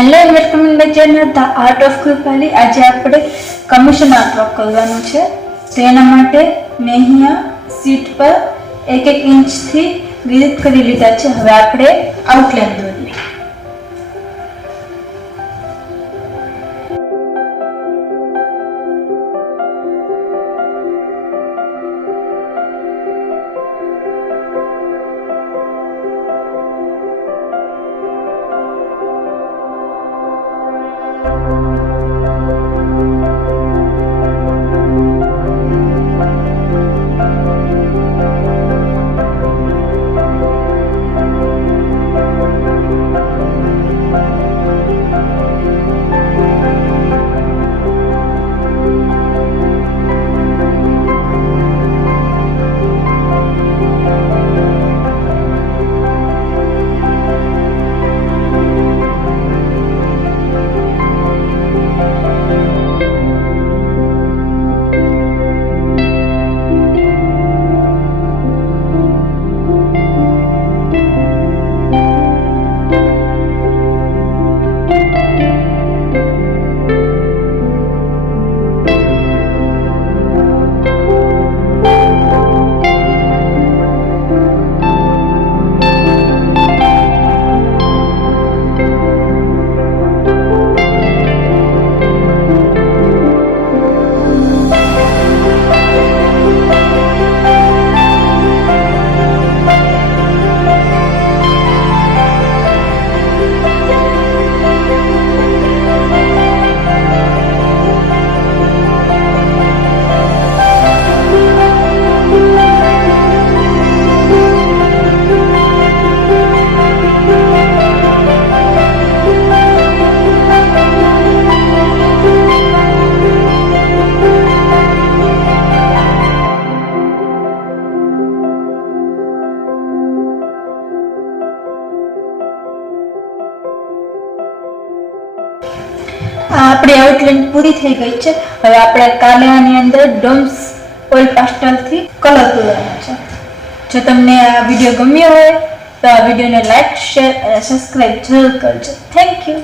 Hello welcome to my channel the art of Krupali. આજે આપણે commission artwork કરવાનું છે। તેના માટે મેં અહીંયા શીટ પર 1-1 ઇંચથી વિડથ કરી લીધા છે। હવે આપણે આઉટલાઈન દોરીએ। આપણી આઉટલાઈન પૂરી થઈ ગઈ છે। હવે આપણે કાલિયાની અંદર ડોમ્સ ઓઇલ પેસ્ટલથી કલર પૂરવાનો છે। જો તમને આ વિડીયો ગમ્યો હોય તો આ વિડીયોને લાઈક, શેર અને સબસ્ક્રાઇબ જરૂર કરજો। Thank you.